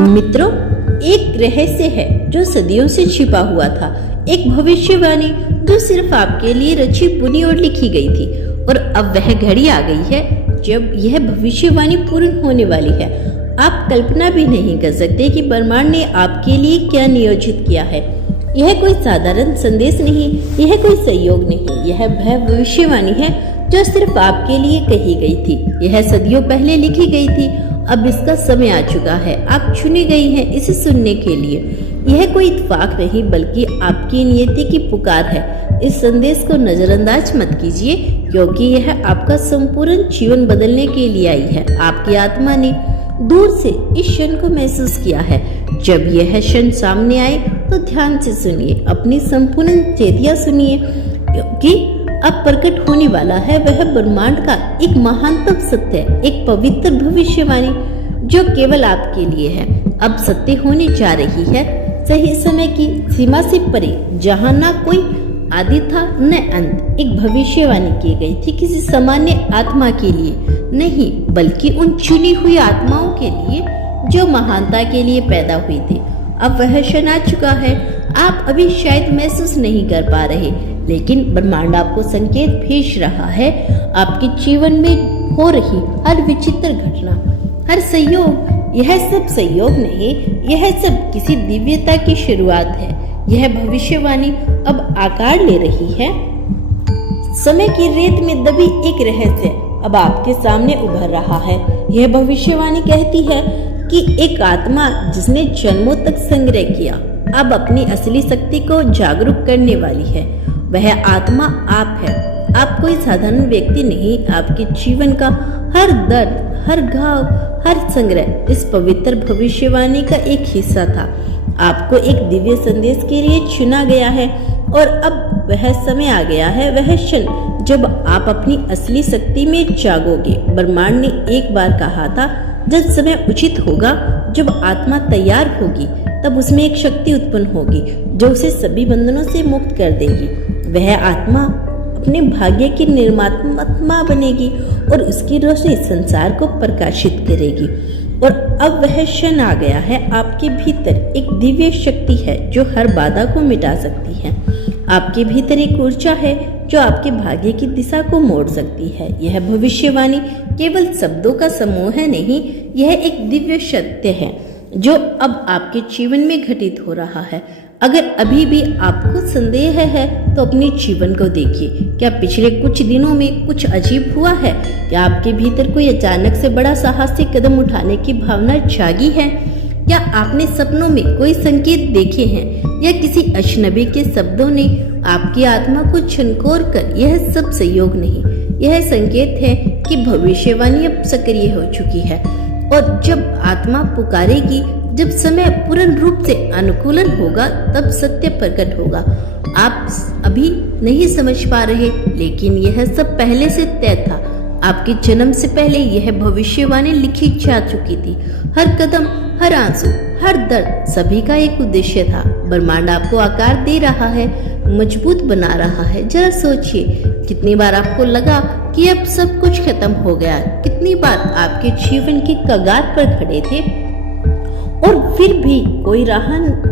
मित्रों, एक रहस्य है जो सदियों से छिपा हुआ था। एक भविष्यवाणी जो सिर्फ आपके लिए रची बुनी और लिखी गई थी, और अब वह घड़ी आ गई है जब यह भविष्यवाणी पूर्ण होने वाली है। आप कल्पना भी नहीं कर सकते कि ब्रह्मांड ने आपके लिए क्या नियोजित किया है। यह कोई साधारण संदेश नहीं, यह कोई संयोग नहीं, यह भविष्यवाणी है जो सिर्फ आपके लिए कही गई थी। यह सदियों पहले लिखी गई थी। अब इसका समय आ चुका है। आप चुनी गई हैं इसे सुनने के लिए। यह कोई इत्तेफाक नहीं बल्कि आपकी नियति की पुकार है। इस संदेश को नजरअंदाज मत कीजिए, क्योंकि यह आपका संपूर्ण जीवन बदलने के लिए आई है। आपकी आत्मा ने दूर से इस क्षण को महसूस किया है। जब यह क्षण सामने आए तो ध्यान से सुनिए, अपनी संपूर्ण चेतिया सुनिए, क्योंकि अब प्रकट होने वाला है वह ब्रह्मांड का एक महानतम सत्य, एक पवित्र भविष्यवाणी जो केवल आपके लिए है। अब सत्य होने जा रही है, सही समय की सीमा से परे, जहाँ न कोई आदि था न अंत। एक भविष्यवाणी की गई थी किसी सामान्य आत्मा के लिए नहीं, बल्कि उन चुनी हुई आत्माओं के लिए जो महानता के लिए पैदा हुई थी। अब वह क्षण आ चुका है। आप अभी शायद महसूस नहीं कर पा रहे, लेकिन ब्रह्मांड आपको संकेत भेज रहा है। आपके जीवन में हो रही हर विचित्र घटना, हर संयोग, यह सब संयोग नहीं, यह सब किसी दिव्यता की शुरुआत है। यह भविष्यवाणी अब आकार ले रही है। समय की रेत में दबी एक रहस्य अब आपके सामने उभर रहा है। यह भविष्यवाणी कहती है कि एक आत्मा जिसने जन्मों तक संग्रह किया, अब अपनी असली शक्ति को जागरूक करने वाली है। वह आत्मा आप है। आप कोई साधारण व्यक्ति नहीं। आपके जीवन का हर दर्द, हर घाव, हर संग्रह इस पवित्र भविष्यवाणी का एक हिस्सा था। आपको एक दिव्य संदेश के लिए चुना गया है, और अब वह समय आ गया है, वह क्षण जब आप अपनी असली शक्ति में जागोगे। ब्रह्मांड ने एक बार कहा था, जब समय उचित होगा, जब आत्मा तैयार होगी, तब उसमें एक शक्ति उत्पन्न होगी जो उसे सभी बंधनों से मुक्त कर देगी। वह आत्मा अपने भाग्य की निर्मात्मा बनेगी और उसकी रोशनी संसार को प्रकाशित करेगी। और अब वह क्षण आ गया है। आपके भीतर एक दिव्य शक्ति है जो हर बाधा को मिटा सकती है। आपके भीतर एक ऊर्जा है जो आपके भाग्य की दिशा को मोड़ सकती है। यह भविष्यवाणी केवल शब्दों का समूह है नहीं, यह एक दिव्य सत्य है जो अब आपके जीवन में घटित हो रहा है। अगर अभी भी आपको संदेह है तो अपने जीवन को देखिए। क्या पिछले कुछ दिनों में कुछ अजीब हुआ है? क्या आपके भीतर कोई अचानक से बड़ा साहसिक कदम उठाने की भावना जागी है? क्या आपने सपनों में कोई संकेत देखे हैं, या किसी अजनबी के शब्दों ने आपकी आत्मा को झंकोर कर? यह सब संयोग नहीं, यह संकेत है कि भविष्यवाणी अब सक्रिय हो चुकी है। और जब आत्मा पुकारेगी, जब समय पूर्ण रूप से अनुकूलन होगा, तब सत्य प्रकट होगा। आप अभी नहीं समझ पा रहे, लेकिन यह सब पहले से तय था। आपके जन्म से पहले यह भविष्यवाणी लिखी जा चुकी थी। हर कदम, हर आंसू, हर दर्द, सभी का एक उद्देश्य था। ब्रह्मांड आपको आकार दे रहा है, मजबूत बना रहा है। जरा सोचिए, कितनी बार आपको लगा कि अब सब कुछ खत्म हो गया? कितनी बार आपके जीवन की कगार पर खड़े थे और फिर भी कोई राह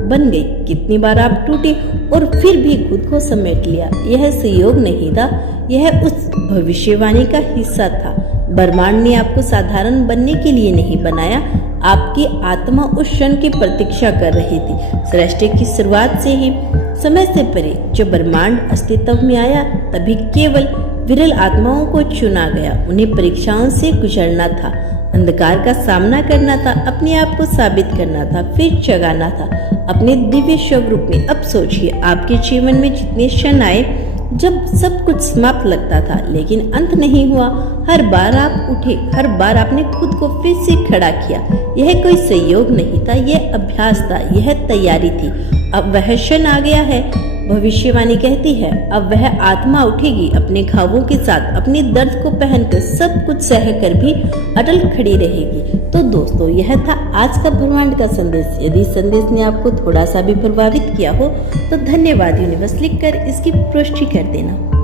बन गई? कितनी बार आप टूटे और फिर भी खुद को समेट लिया? यह संयोग नहीं था, यह उस भविष्यवाणी का हिस्सा था। ब्रह्मांड ने आपको साधारण बनने के लिए नहीं बनाया। आपकी आत्मा उस क्षण की प्रतीक्षा कर रही थी। सृष्टि की शुरुआत से ही, समय से परे, जब ब्रह्मांड अस्तित्व में आया, तभी केवल विरल आत्माओं को चुना गया। उन्हें परीक्षाओं से गुजरना था, अंधकार का सामना करना था, अपने आप को साबित करना था, फिर जगाना था अपने दिव्य स्वरूप में। अब सोचिए, आपके जीवन में जितने क्षण आए जब सब कुछ समाप्त लगता था, लेकिन अंत नहीं हुआ। हर बार आप उठे, हर बार आपने खुद को फिर से खड़ा किया। यह कोई संयोग नहीं था, यह अभ्यास था, यह तैयारी थी। अब वह क्षण आ गया है। भविष्यवाणी कहती है, अब वह आत्मा उठेगी, अपने घावों के साथ, अपने दर्द को पहनकर, सब कुछ सहकर भी अटल खड़ी रहेगी। तो दोस्तों, यह था आज का ब्रह्मांड का संदेश। यदि संदेश ने आपको थोड़ा सा भी प्रभावित किया हो तो धन्यवाद यूनिवर्स लिखकर इसकी पुष्टि कर देना।